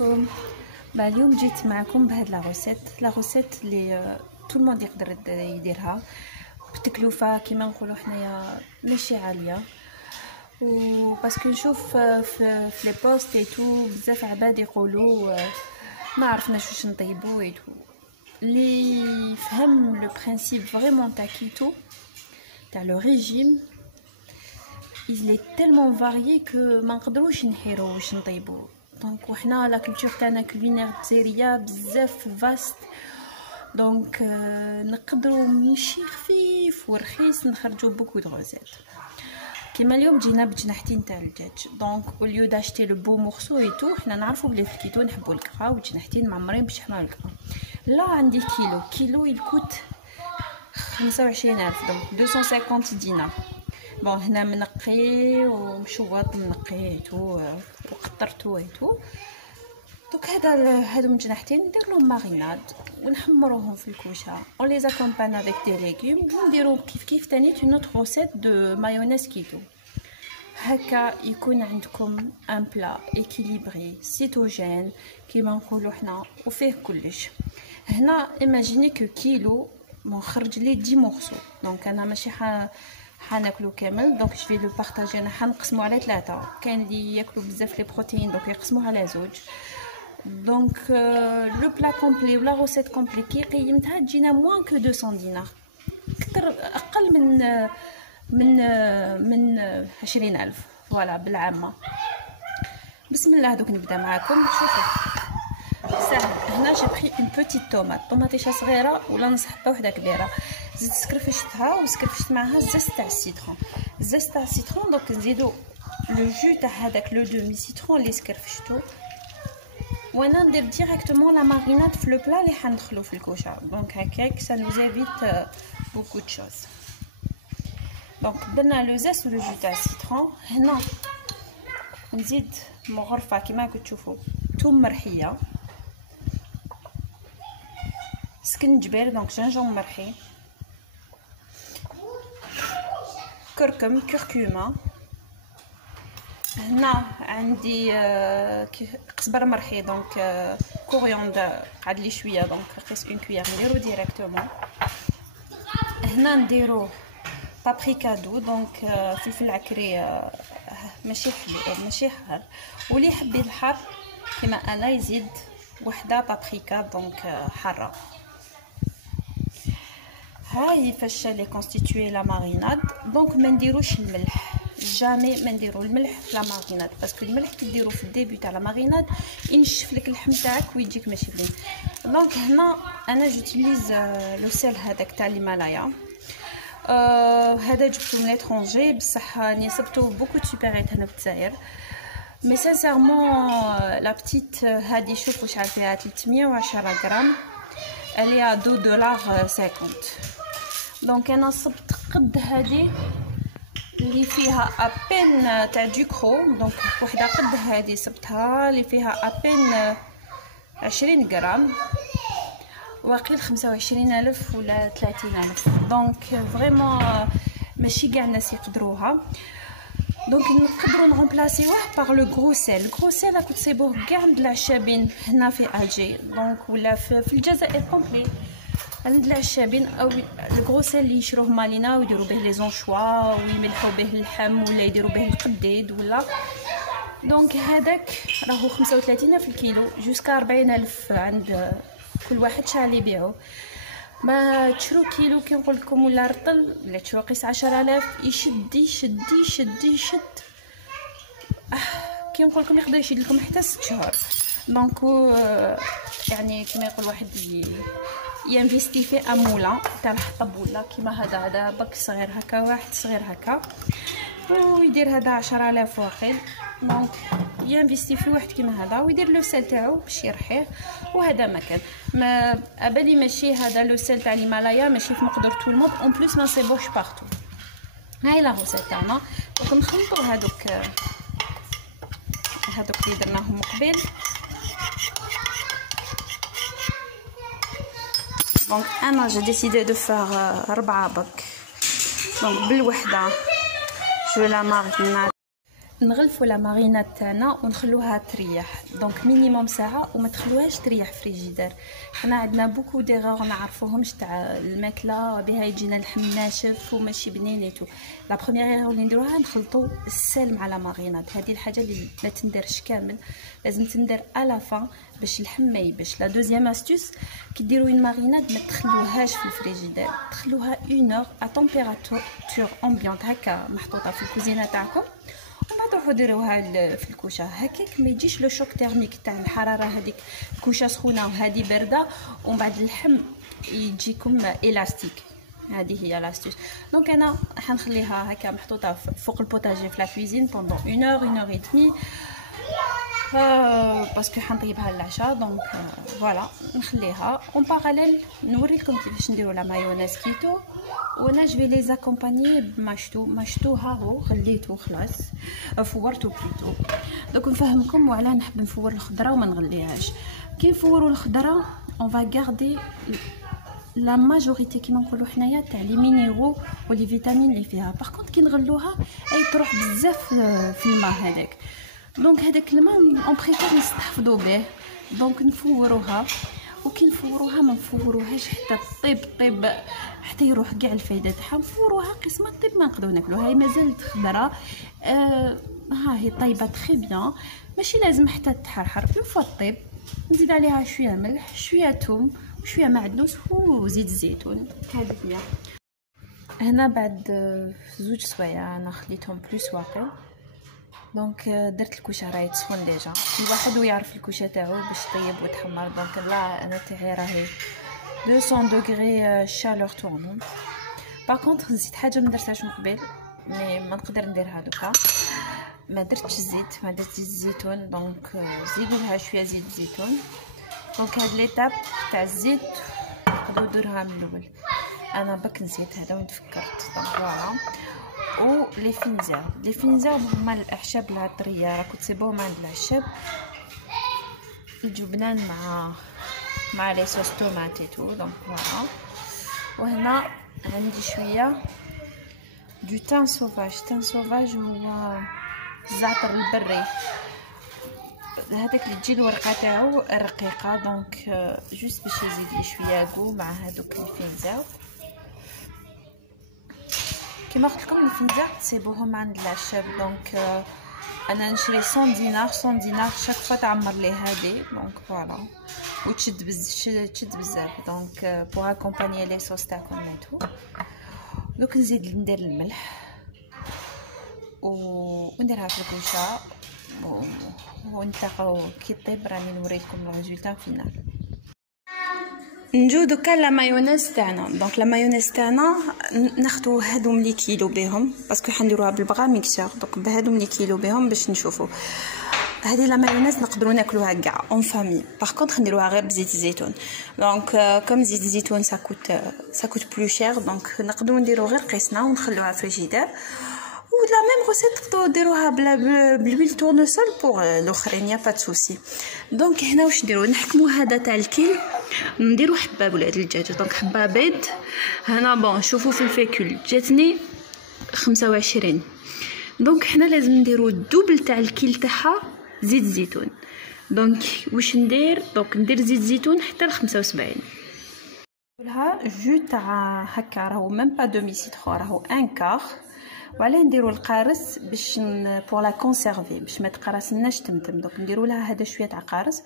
عليكم. اليوم جيت معكم بهاد لا روسيت اللي تو الموند يقدر يديرها بتكلفه كيما نقولوا حنايا ماشي عاليه، و باسكو نشوف في لي بوست اي تو بزاف عباد يقولوا ما عرفناش واش نطيبوا اي تو. اللي فهم لو برينسيپ فريمون تاع كيتو تاع لو ريجيم il est tellement varié que ما نقدروش نحيرو واش نطيبو. دونك وحنا لا كولتور تاعنا كولينير جزائريه بزاف فاست، دونك نقدروا نمشي خفيف ورخيص نخرجوا بوكو دو روزيت. كيما اليوم جينا بجناحتين تاع الدجاج، دونك اوليو داشتي لو بو مورسو اي تو، حنا نعرفوا بلي في الكيتو نحبوا الكرا وجناحتين معمرين باش يحملوا الكرا. لا عندي كيلو يلكوت 25000، دونك 250 دينار. بون هنا منقي ومشوط منقي تو وقطرتو ايتو. دوك هادو من جناحتين ندير لهم ماريناد ونحمروهم في الكوشه اون لي اكومبان افيك دي ليغوم، ونديرو كيف تاني اون اوتر روسيت دو مايونيز كيتو. هكا يكون عندكم ان بلا اكيليبري سيتوجين كيما نقولوا حنا وفيه كلش. هنا ايماجيني كو كيلو نخرج لي 10 مورسو، دونك انا ماشي حناكلو كامل، دونك جو في لو بارطاجي. انا حنقسمو على 3، كاين اللي ياكلوا بزاف لي بروتين دونك يقسموه على 2. دونك لو بلا كومبلي ولا روسيت كومبلي كي قيمتها تجينا موان كو 200 دينار، اكثر اقل من 20000 فوالا بالعامه. بسم الله دوك نبدا معكم. شوفوا ساهل. هنا جي بري اون بوتيت طوماطيشه صغيره ولا نص حبه وحده كبيره، زدت سكرفشتها وسكرفشت معها الزاز تاع السيترون. دونك نزيدو لو جو تاع هذاك لو دومي سيترون اللي سكرفشتو، وانا ندير ديريكتومون لا ماريناد في لو بلا اللي حندخلو في الكوشه. دونك هكاك سا نوز ايفيت بوكو دو شوز. دونك درنا لو زاز ولو جو تاع السيترون. هنا نزيد مغرفه كيما راكم تشوفوا توم مرحيه، سكنجبير دونك جنجون مرحي، كركمه. هنا عندي قزبر مرحي دونك كوريوندر قعد لي شويه، دونك قيس اون كويير نديرو ديريكتومون. هنا نديرو بابريكا دو دونك فلفل عكري ماشي حلو ماشي حار، واللي يحب الحار كما انا يزيد وحده بابريكا دونك حاره. هاي فاش لي كونستيتوي لا ماريناد. دونك ما نديروش الملح، جامي ما نديرو الملح في لا ماريناد، باسكو الملح كي ديرو في الديبي تاع لا ماريناد ينشف لك اللحم تاعك ويجيك ماشي بنين. دونك هنا انا جوتيليز لو سيل هذاك تاع الهيمالايا. هذا جبتو من لترونجي، بصح راني صبتو بوكو دو سوبريت هنا في الجزائر. مي سانسيرمون لا بتيت هادي شوفوا شحال فيها 310 غرام، الي $2.50. دونك انا صبت قد هادي اللي فيها ابين تاع دوكرو، دونك وحده قد هادي صبتها اللي فيها ابين 20 غرام، واقيل 25000 ولا 30000. دونك فريمون ماشي كاع الناس يقدروها. دونك نقدروا نغومبلاسيوه باغ لو غرو سيل. راكو تصيبوه كاع عند العشابين هنا في الجي دونك ولا في الجزائر كومبلي عند العشابين، او الغرو سيل اللي يشروه مالينا ويديروا به لي زونشوا ويملحوا به اللحم ولا يديروا به القديد ولا. دونك هذاك راهو 35 في الكيلو جوسكا 40000 عند كل واحد شحال يبيعوا. ما تشرو كيلو كي نقول لكم ولا رطل ولا تشرو قيس 10000 يشد كي نقول لكم يقدر يشد لكم حتى 6 شهور. دونك يعني كما يقول واحد ينفيستي في امولا تاع الحطب ولا كيما هذا بك صغير هكا، واحد صغير هكا ويدير هذا 10000 واقيل. دونك ينفيستي في واحد كيما هذا ويدير لو سيل تاعو باش يرحيه. وهذا مكان ما ابالي ماشي هذا لو سيل تاع الهيمالايا ماشي في مقدور تو الموند اون بليس ما نصيبوش بارتو. هاي لا روسيت تاعنا. دونك نخلطوا هذوك اللي درناهم قبل. دونك انا جا ديسيدي دو فار 4 بك، دونك بالوحده جو لا ماريناد نغلفوا لا ماريناد تاعنا ونخلوها تريح دونك مينيموم ساعه وما تخلوهاش تريح فريجيدير. حنا عندنا بوكو ديغور ما عرفوهمش تاع الماكله بها يجينا اللحم ناشف وماشي بنينيتو. لا بروميير ايرور اللي نديروها نخلطوا السل مع لا ماريناد. هذه الحاجه اللي لا تندرش كامل، لازم تندر الا فان باش اللحم ما يبش. لا دوزيام استوس كي ديروا اون ماريناد ما تخلوهاش في الفريجيدير، تخلوها 1 اور ا تمبيراتور امبيونت هكا محطوطه في الكوزينه تاعكم، ومن بعد روحوا ديروها في الكوشه هكاك ما يجيش لو شوك تيرميك تاع الحراره. هذيك الكوشه سخونه وهذه بارده ومن بعد اللحم يجيكم الاستيك. هذه هي لاستوس. دونك انا حنخليها هكا محطوطه فوق البوتاجي في لا كوزين بوندون 1 اور 1 اور اي دمي باسكو حنطيبها للعشاء. دونك فوالا نخليها اون باراليل نوريكم كيفاش نديروا لا مايونيز كيتو. وانا جو لي زاكومباني بمشتو ها هو خليته خلاص فورته بلوتو. دوك نفهمكم وعلى نحب نفور الخضره وما نغليهاش. كي نفوروا الخضره اون فا غاردي لا ماجوريتي كيما نقولوا حنايا تاع لي مينيرو ولي فيتامين اللي فيها. باغ كونط كي نغلوها اي تروح بزاف في الماء هذاك، دونك هذاك الماء اون بريفير نستحفظوا به. دونك نفوروها، وكي نفوروها ما نفوروهاش حتى طيب حتى يروح كاع الفايده تاعها. نفوروها قسمه طيب ما نقدروا ناكلوها. هي مازالت خضره ها هي طيبه تري بيان، ماشي لازم حتى تحرحر. اون فوا طيب نزيد عليها شويه ملح شويه ثوم وشويه معدنوس وزيت الزيتون. هذه هي. هنا بعد 2 سوايع انا خليتهم بلوس واقع. دونك درت الكوشه راهي تسخن ديجا. الواحد ويعرف الكوشه تاعو باش طيب وتحمر. دونك لا انا تاعي راهي 200 دوغري شالور تورنون. باغ كونطخ نسيت حاجه ما درتهاش من قبل مي ما نقدر نديرها دوكا. ما درتش الزيت، ما درت زيت الزيتون. دونك زيدوا لها شويه زيت الزيتون. دونك هاد ليتاب تاع الزيت نقدروا نديروها من الاول. انا بك نسيت هذا وين تفكرت. دونك فوالا. و لي فينزير هما الاعشاب العطريه، راكم تسيبوهم عند العشاب يجوا بنان مع لي صوص طوماط تو. دونك فوالا. وهنا عندي شويه دو تان سوفاج. تان سوفاج هو الزعتر البري هذاك اللي تجي الورقه تاعو رقيقه. دونك جوست باش يزيد لي شويه غو مع هذوك الفينزير. كما قلت لكم الفينزير تسيبوهم عند العشاب. دونك انا نشري 100 دينار شاك فوا تعمر ليه هذه. دونك فوالا وتشد بزاف. دونك بوغ اكومباني لي صوص تاعكم ميتو. دوك نزيد ندير الملح ونديرها في الكوشه ونتلاقاو كي طيب راني نوريكم الريزولطا فينال. نجو دوكا لا مايونيز تاعنا. دونك لا مايونيز تاعنا ناخذوا هادو لي كيلو بهم باسكو حنديروها بالبغا ميكسور. دونك بهادو لي كيلو بهم باش نشوفوا. هذه لا مايونيز نقدروا ناكلوها كاع اون فامي. باغ كونطخ نديروها غير بزيت الزيتون. دونك كوم زيت الزيتون سا كوت بلو شير. دونك نقدروا نديرو غير قسنا ونخلوها فريجيدير. و لا ميم روسيت تقدروا ديروها بالويل تورنسول بوغ الاخرين يا با سوسي. دونك هنا واش نديرو نحكموا هذا تاع الكيل نديرو حبه ولاد الدجاج. دونك حبه بيض هنا بون شوفوا في الفيكول جاتني 25. دونك حنا لازم نديرو الدوبل تاع الكيل تاعها زيت الزيتون. دونك واش ندير؟ دونك ندير زيت الزيتون حتى ل 75. لها جو تاع هكا راهو ميم با دومي سيترون راهو ان كار. وعلاه نديرو القارص باش بور لا كونسيرفي باش ما تقرصناش تمتم. دونك نديرو لها هذا شويه تاع قارص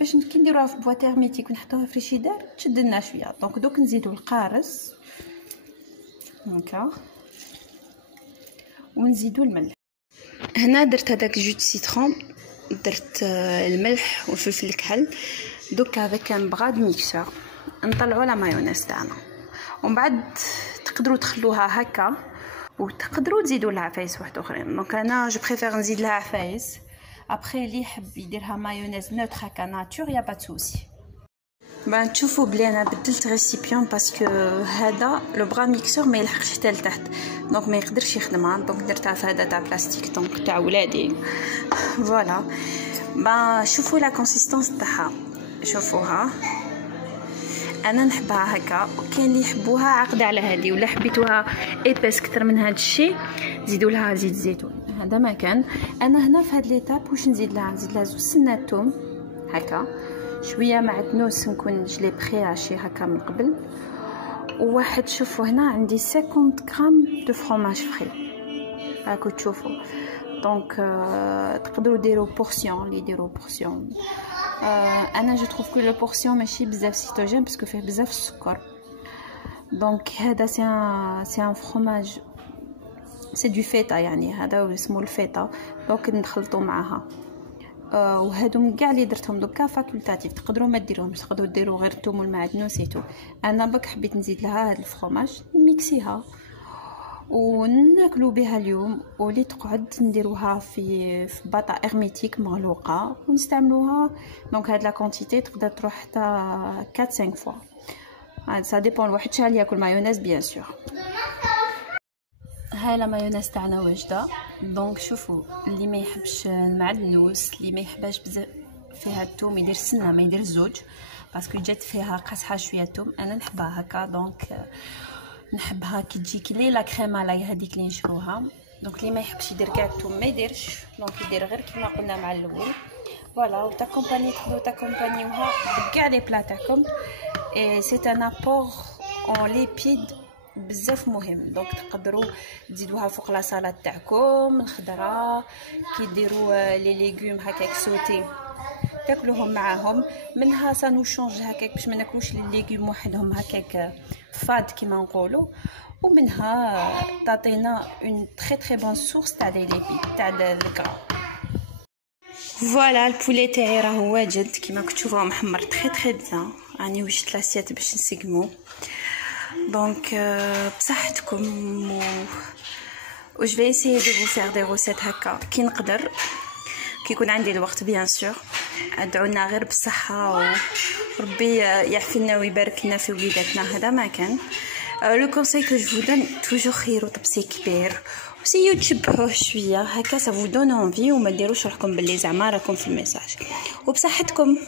باش كي نديروها في بواط هرميتيك ونحطوها في فريشيدير تشد لنا شويه. دونك دوك نزيدو القارص هكا ونزيدو الملح. هنا درت هذاك جو سيترون، درت الملح والفلفل الكحل. دوك افيك ان بغا دو ميكسور نطلعوا لا مايونيز تاعنا. ومن بعد تقدروا تخلوها هكا وتقدروا تزيدوا لها عفايس واحد اخرين. دونك انا جو بريفير نزيد لها عفايس. ابري اللي يحب يديرها مايونيز نوتر هكا ناتور يا با سوسي. بان تشوفوا بلي انا بدلت ريسيبيون باسكو هذا لو بغا ميكسور ما يلحقش حتى لتحت. دونك ما يقدرش يخدمها. دونك درتها في هذا تاع بلاستيك دونك تاع ولادي. فوالا بان شوفوا لا كونسيستونس تاعها. شوفوها انا نحبها هكا. وكاين اللي يحبوها عقده على هذه ولا حبيتوها ايباس اكثر من هذا الشيء زيدوا لها زيت الزيتون. هذا ما كان. انا هنا في هاد ليتاب واش نزيد لها زوج سنات توم هكا، شويه معدنوس نكون جلي برياشي هكا من قبل، وواحد شوفوا هنا عندي 50 غرام دو فرomage فري هاكو تشوفوا. دونك تقدروا ديروا بورسيون اللي يديروا بورسيون. انا جو تروف كو لو بورسيون ماشي بزاف سيتوجين باسكو فيه بزاف السكر. دونك هذا سي ان فرomage سي دو فيتا، يعني هذا اسمه الفيتا. دونك نخلطوا معاها. وهادو كاع اللي درتهم دوكا فاكولتاتيف، تقدروا ما ديروهمش، تقدروا ديروا غير الثوم والمعدنوس وسيتو. انا بك حبيت نزيد لها هاد الفرomage نميكسيها وناكلوا بها اليوم، واللي تقعد نديروها في باطا ارميتيك مغلوقه ونستعملوها. دونك هاد لا كونتيتي تقدر تروح حتى 4 5 فوا، سا ديبون الواحد شحال ياكل مايونيز بيان سور. هاي لا مايونيز تاعنا واجده. دونك شوفوا اللي ما يحبش المعدنوس، اللي ما يحبش بزاف فيها الثوم يدير سنه ما يدير زوج، باسكو جات فيها قاصحه شويه الثوم. انا نحبها هكا، دونك نحبها كي تجي كلي لا كريمه لا هذيك اللي نشروها. دونك اللي ما يحبش يدير كاع الثوم ما يديرش، دونك يدير غير كيما قلنا مع الاول. فوالا وتاكومباني تقدروا تاكومبانيوها بكاع لي بلا تاعكم. اي سي ان ابور اون ليبيد بزاف مهم. دونك تقدروا تزيدوها فوق لا سالاد تاعكم الخضراء، كي ديروا لي ليغوم هكاك سوتي تاكلوهم معاهم. منها سا نو شونج هكاك باش ما ناكلوش لي ليغوم وحدهم هكاك فاد كيما نقولوا. ومنها تعطينا اون تري تري بون سورس تاع لي ليبيد تاع الكرا. فوالا البولي تاعي راه واجد كيما كتشوفوه محمر تري تري بيان. راني وجدت لاسيات باش نسقمو. دونك بصحتكم و جو في اسيي دو فو فير دي روسيت هكا كي نقدر، كي يكون عندي الوقت بيان سور. ادعونا غير بالصحه وربي يعفي لنا ويبارك لنا في وليداتنا. هذا ما كان لو كونساي كو جو دون. توجور خيروا طبسي كبير وسيو تشبهوه شويه هكا، سا فو دون انفي، وما ديروش روحكم باللي زعما راكم في الميساج. وبصحتكم.